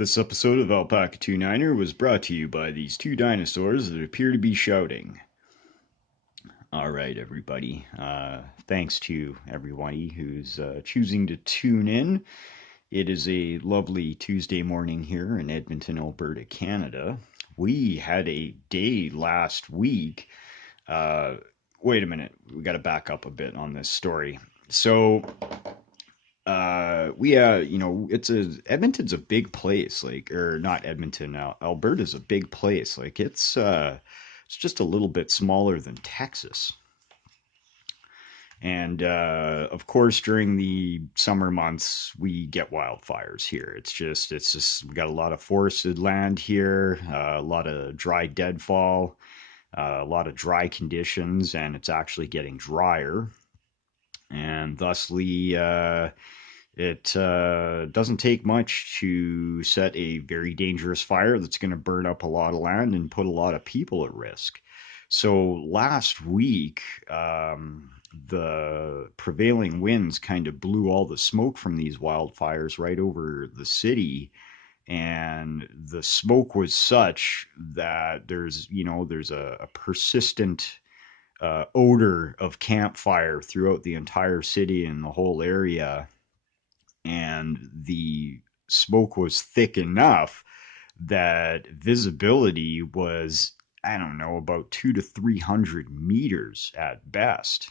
This episode of Alpaca 29er was brought to you by these two dinosaurs that appear to be shouting. All right, everybody. Thanks to everybody who's choosing to tune in. It is a lovely Tuesday morning here in Edmonton, Alberta, Canada. We had a day last week. Uh, Wait a minute. We got to back up a bit on this story. So, it's Edmonton's a big place, like, or not Edmonton, Alberta's a big place. Like, it's just a little bit smaller than Texas. And of course, during the summer months, we get wildfires here. It's just we got a lot of forested land here, a lot of dry deadfall, a lot of dry conditions, and it's actually getting drier. And thusly, it doesn't take much to set a very dangerous fire that's going to burn up a lot of land and put a lot of people at risk. So last week, the prevailing winds kind of blew all the smoke from these wildfires right over the city. And the smoke was such that there's a persistent odor of campfire throughout the entire city and the whole area, and the smoke was thick enough that visibility was, I don't know, about 200 to 300 meters at best.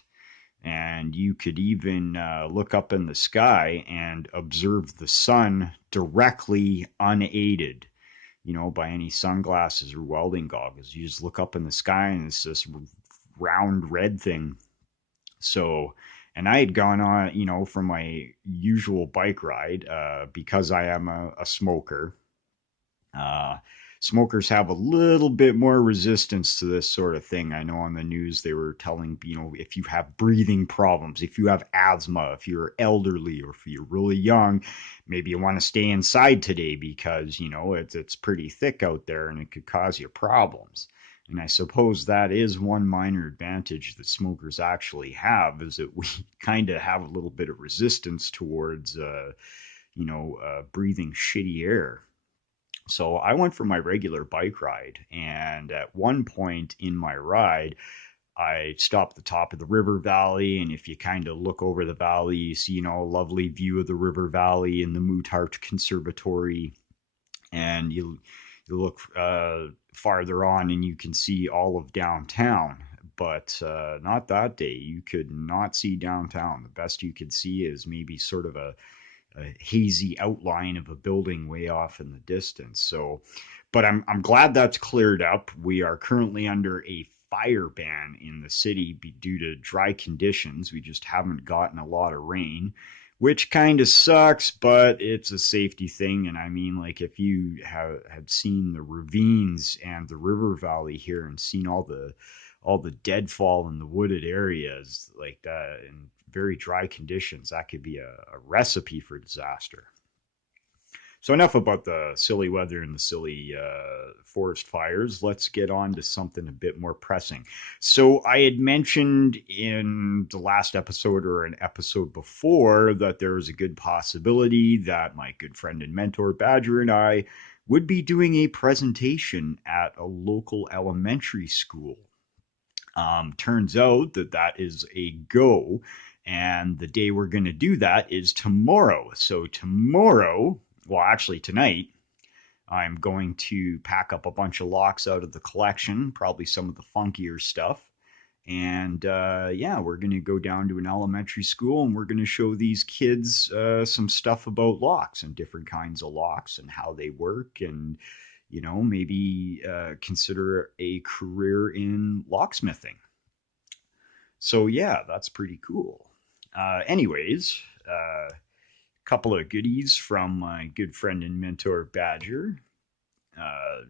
And you could even look up in the sky and observe the sun directly unaided, by any sunglasses or welding goggles. You just look up in the sky and it's this round red thing. So, and I had gone on, from my usual bike ride, because I am a smoker. Uh, Smokers have a little bit more resistance to this sort of thing. I know on the news they were telling, if you have breathing problems, if you have asthma, if you're elderly, or if you're really young, maybe you want to stay inside today because, it's pretty thick out there and it could cause you problems. And I suppose that is one minor advantage that smokers actually have, is that we kind of have a little bit of resistance towards, breathing shitty air. So I went for my regular bike ride, and at one point in my ride, I stopped at the top of the river valley, and if you kind of look over the valley, you see, a lovely view of the river valley and the Mootart Conservatory, and you look farther on, and you can see all of downtown. But not that day. You could not see downtown. The best you could see is maybe sort of a hazy outline of a building way off in the distance. So, but I'm glad that's cleared up. We are currently under a fire ban in the city due to dry conditions. We just haven't gotten a lot of rain, which kind of sucks, but it's a safety thing. And I mean, like, if you had seen the ravines and the river valley here and seen all the deadfall in the wooded areas like that in very dry conditions, that could be a recipe for disaster. So enough about the silly weather and the silly forest fires. Let's get on to something a bit more pressing. So I had mentioned in the last episode or an episode before that there was a good possibility that my good friend and mentor Badger and I would be doing a presentation at a local elementary school. Turns out that is a go, and the day we're going to do that is tomorrow. So tomorrow, well, actually tonight, I'm going to pack up a bunch of locks out of the collection, probably some of the funkier stuff. And yeah, we're going to go down to an elementary school and we're going to show these kids some stuff about locks and different kinds of locks and how they work, and maybe consider a career in locksmithing. So yeah, that's pretty cool. Anyways, a couple of goodies from my good friend and mentor Badger. Uh,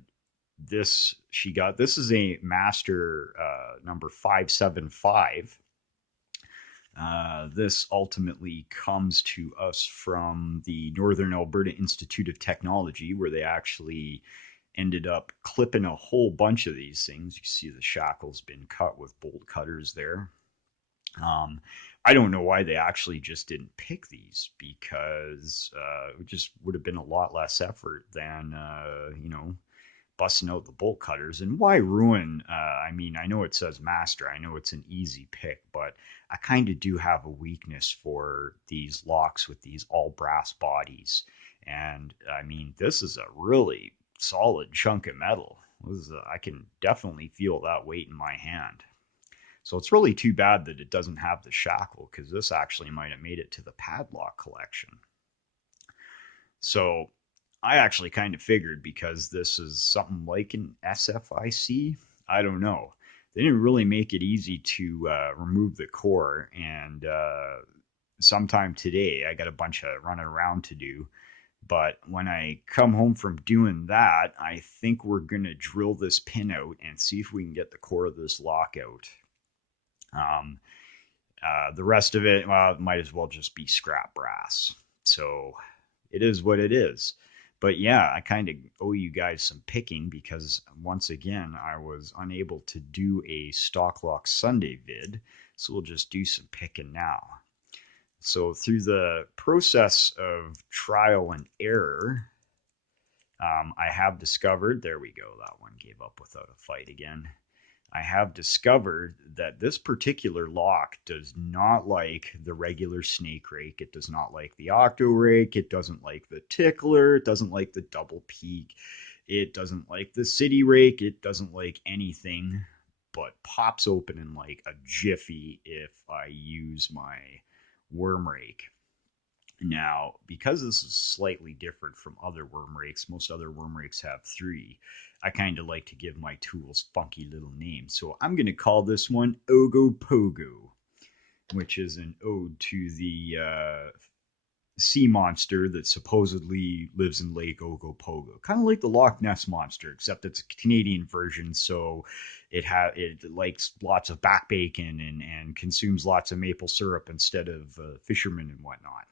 this is a master number 575. This ultimately comes to us from the Northern Alberta Institute of Technology, where they actually ended up clipping a whole bunch of these things. You see the shackle's been cut with bolt cutters there. Um, I don't know why they actually just didn't pick these, because it just would have been a lot less effort than, busting out the bolt cutters. And why ruin? I mean, I know it says master. I know it's an easy pick, but I kind of do have a weakness for these locks with these all brass bodies. And I mean, this is a really solid chunk of metal. I can definitely feel that weight in my hand. So it's really too bad that it doesn't have the shackle, because this actually might have made it to the padlock collection. So I actually kind of figured, because this is something like an SFIC. I don't know. They didn't really make it easy to remove the core, and sometime today I got a bunch of running around to do. But when I come home from doing that, I think we're gonna drill this pin out and see if we can get the core of this lock out. Um, the rest of it, well, it might as well just be scrap brass. So it is what it is. But yeah, I kind of owe you guys some picking, because once again, I was unable to do a Stock Lock Sunday vid. So we'll just do some picking now. So through the process of trial and error, I have discovered, there we go, that one gave up without a fight again. I have discovered that this particular lock does not like the regular snake rake. It does not like the octo rake. It doesn't like the tickler. It doesn't like the double peak. It doesn't like the city rake. It doesn't like anything, but pops open in like a jiffy if I use my worm rake. Now, because this is slightly different from other worm rakes, most other worm rakes have three. I kind of like to give my tools funky little names. So I'm going to call this one Ogo Pogo, which is an ode to the sea monster that supposedly lives in Lake Ogopogo. Kind of like the Loch Ness monster, except it's a Canadian version, so it likes lots of back bacon and consumes lots of maple syrup instead of fishermen and whatnot.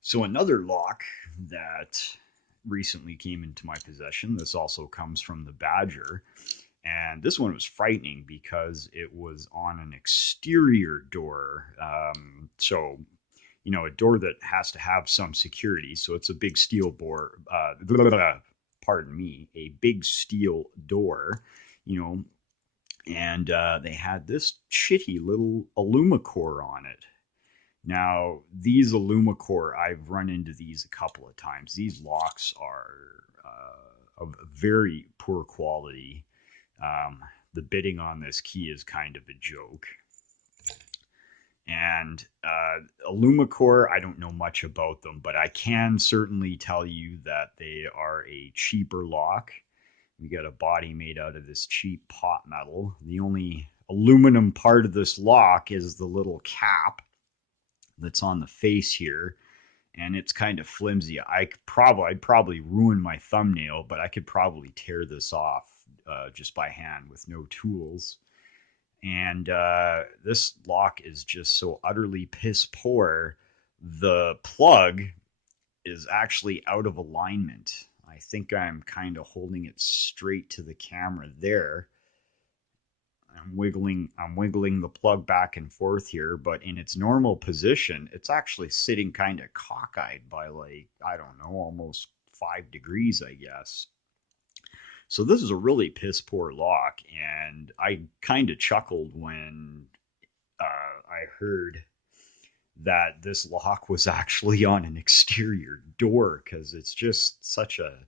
So another lock that recently came into my possession. This also comes from the Badger. And this one was frightening because it was on an exterior door. A door that has to have some security. So it's a big steel door. Pardon me, a big steel door, you know, and they had this shitty little Alumacore on it. Now, these Alumacore, I've run into these a couple of times. These locks are of very poor quality. Um, the bidding on this key is kind of a joke. And Alumacore, I don't know much about them, but I can certainly tell you that they are a cheaper lock. We got a body made out of this cheap pot metal. The only aluminum part of this lock is the little cap that's on the face here, and it's kind of flimsy. I'd probably ruin my thumbnail, but I could probably tear this off just by hand with no tools. And this lock is just so utterly piss poor. The plug is actually out of alignment. I think I'm kind of holding it straight to the camera there. I'm wiggling the plug back and forth here, but in its normal position, it's actually sitting kind of cockeyed by, like, I don't know, almost 5 degrees, I guess. So this is a really piss poor lock, and I kind of chuckled when I heard that this lock was actually on an exterior door, because it's just such a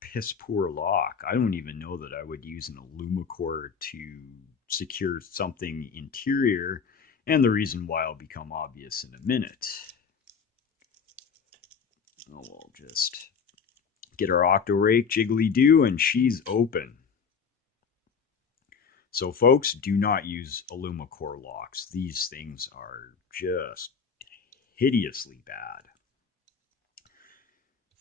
piss poor lock. I don't even know that I would use an Alumacore to secure something interior, and the reason why will become obvious in a minute. Oh, we'll just get our octo rake jiggly do, and she's open. So, folks, do not use Alumacore locks. These things are just hideously bad.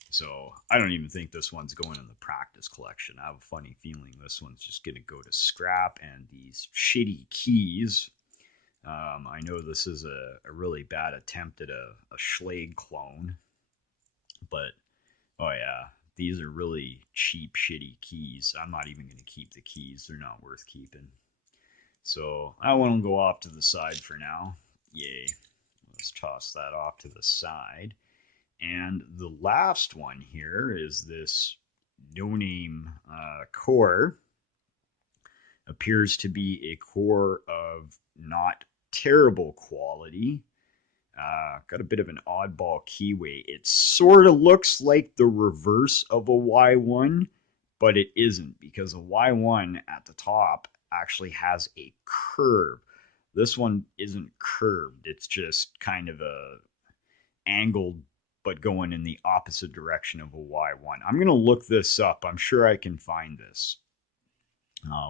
So I don't even think this one's going in the practice collection. I have a funny feeling this one's just going to go to scrap. And these shitty keys, I know this is a really bad attempt at a Schlage clone, but oh yeah, these are really cheap, shitty keys. I'm not even going to keep the keys. They're not worth keeping. So that one will go off to the side for now. Yay. Let's toss that off to the side. And the last one here is this no name core. Appears to be a core of not terrible quality. Got a bit of an oddball keyway. It sort of looks like the reverse of a Y1, but it isn't because a Y1 at the top actually has a curve. This one isn't curved. It's just kind of a angled but going in the opposite direction of a Y1. I'm going to look this up. I'm sure I can find this.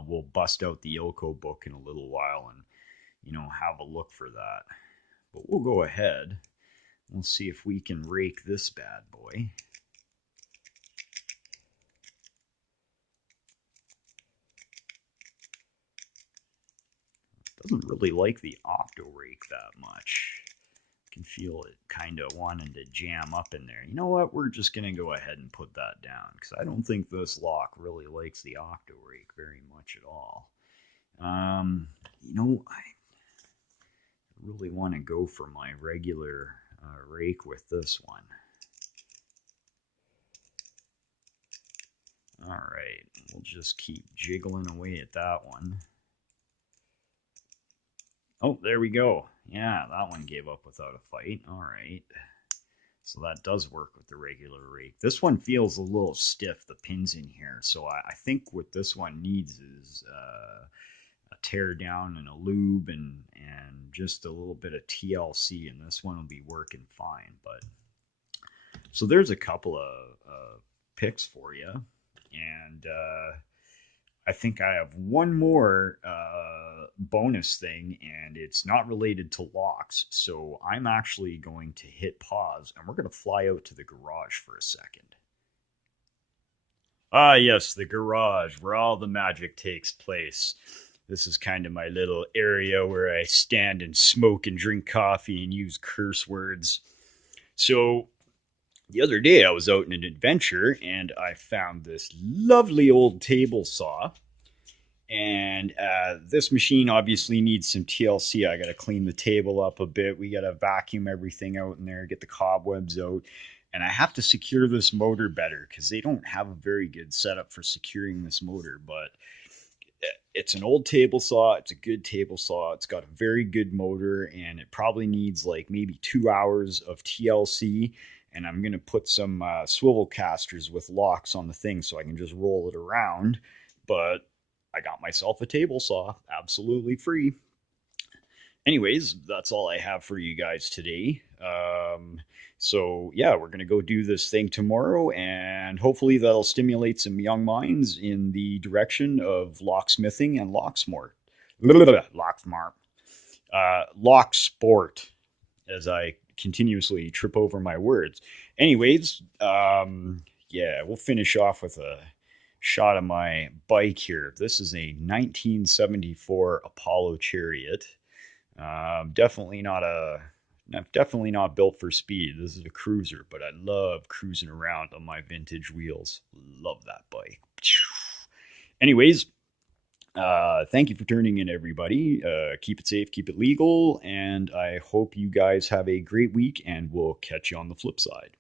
We'll bust out the Ilko book in a little while and, have a look for that. But we'll go ahead. We'll see if we can rake this bad boy. Doesn't really like the octo rake that much. Can feel it kind of wanting to jam up in there. You know what? We're just going to go ahead and put that down because I don't think this lock really likes the octo rake very much at all. I really want to go for my regular rake with this one. All right, we'll just keep jiggling away at that one. Oh, there we go. Yeah, that one gave up without a fight. All right. So that does work with the regular rake. This one feels a little stiff, the pins in here. So I think what this one needs is a tear down and a lube and just a little bit of TLC, and this one will be working fine. But so there's a couple of picks for you, and I think I have one more bonus thing, and it's not related to locks. So I'm actually going to hit pause, and we're going to fly out to the garage for a second. Ah, yes, the garage, where all the magic takes place. This is kind of my little area where I stand and smoke and drink coffee and use curse words. So, the other day I was out in an adventure and I found this lovely old table saw. And this machine obviously needs some TLC. I got to clean the table up a bit. We got to vacuum everything out in there, get the cobwebs out. And I have to secure this motor better because they don't have a very good setup for securing this motor. But it's an old table saw. It's a good table saw. It's got a very good motor, and it probably needs like maybe 2 hours of TLC. And I'm going to put some swivel casters with locks on the thing so I can just roll it around. But I got myself a table saw absolutely free. Anyways, that's all I have for you guys today. So yeah, we're gonna go do this thing tomorrow, and hopefully that'll stimulate some young minds in the direction of locksmithing and locksmart. Locksmart. Lock sport, as I continuously trip over my words. Anyways, yeah, we'll finish off with a shot of my bike here. This is a 1974 Apollo Chariot. Definitely not built for speed. This is a cruiser, but I love cruising around on my vintage wheels. Love that bike. Anyways, thank you for tuning in, everybody. Keep it safe, keep it legal, and I hope you guys have a great week, and we'll catch you on the flip side.